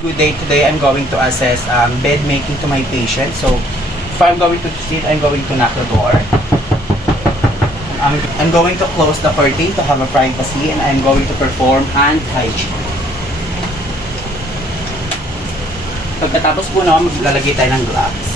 Good day. Today I'm going to assess bed making to my patient. So if I'm going to sit, I'm going to knock the door. I'm going to close the curtain to have a privacy, and I'm going to perform hand hygiene. Pagkatapos po na, maglalagay tayo ng gloves.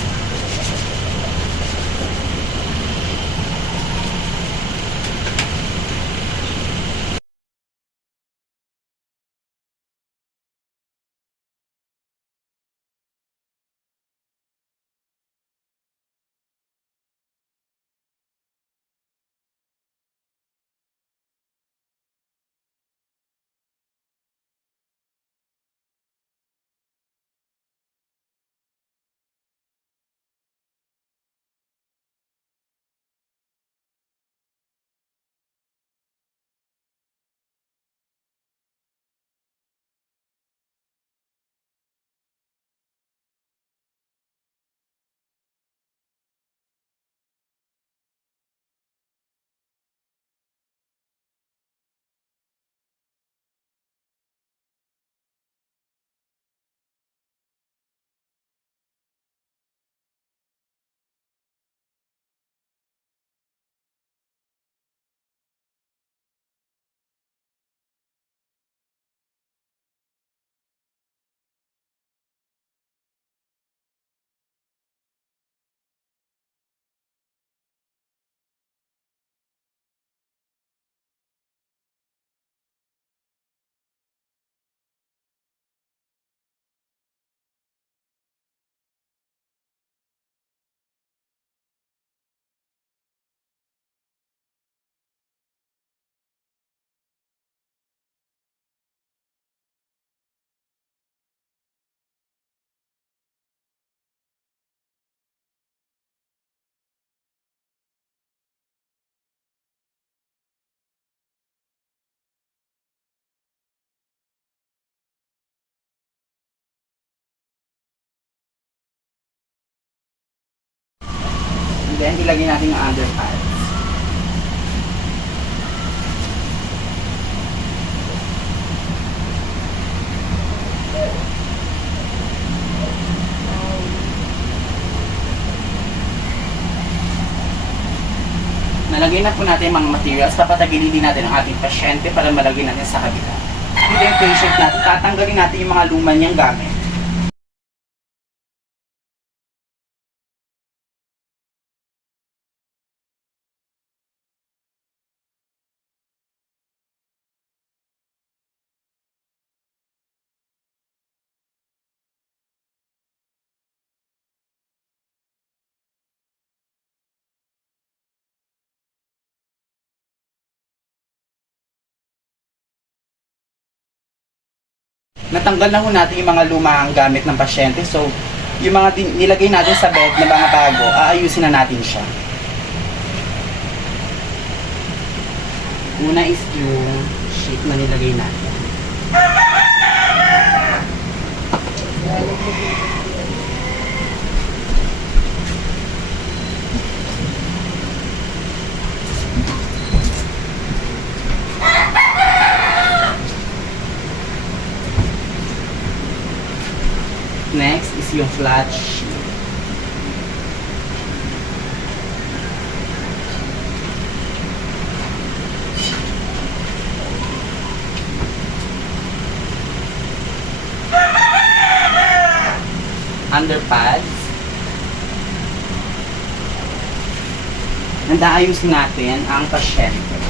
And then ilagay natin ang underpads. Nalagay na po natin yung mga materials. Papatagilin din natin ang ating pasyente para malagay natin sa kabila. And then patient natin, tatanggalin natin yung mga luma niyang gamit. Natanggal na ho natin yung mga lumang gamit ng pasyente. So, yung mga nilagay natin sa bed na mga bago, aayusin na natin siya. Una is yung sheet na nilagay natin. Next is yung flat sheet. Underpads. Nandaayusin natin ang pasyente.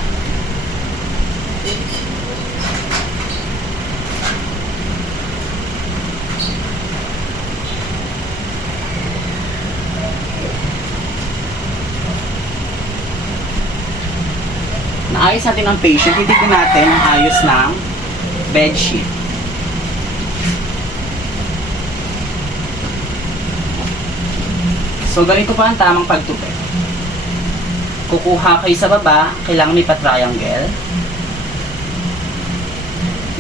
Naayos natin ang patient, titignan natin ang ayos ng bedsheet. So, ganito pa ang tamang pagtupi. Kukuha kayo sa baba, kailangan may pa-triangle.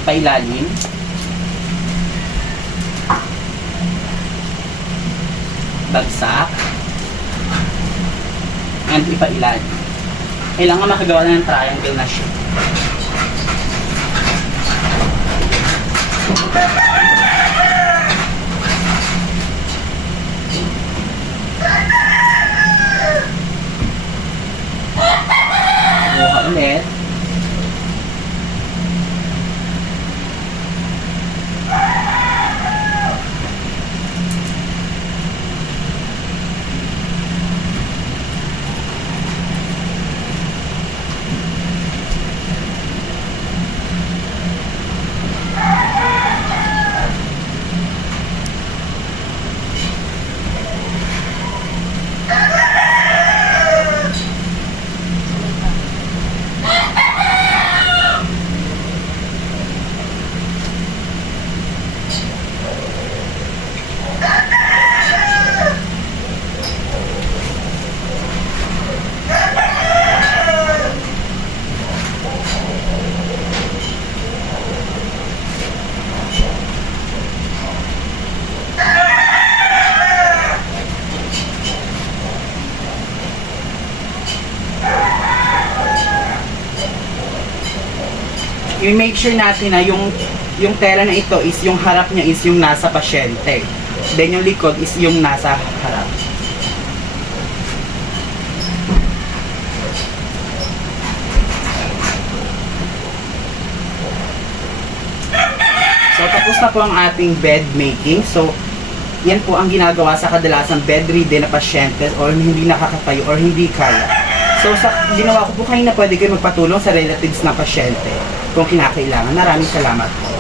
Ipailalim. Bagsak. And ipailalim. Kailangan makagawa na ng triangle na shape. ulit. I-make sure natin na yung tela na ito is yung harap niya is yung nasa pasyente. Then yung likod is yung nasa harap. So tapos na po ang ating bed making. So yan po ang ginagawa sa kadalasang bedridden na pasyente or hindi nakakatayo or hindi kaya. So sa ginawa ko po kayo na pwede kayo magpatulong sa relatives ng pasyente kung kinakailangan. Maraming salamat po.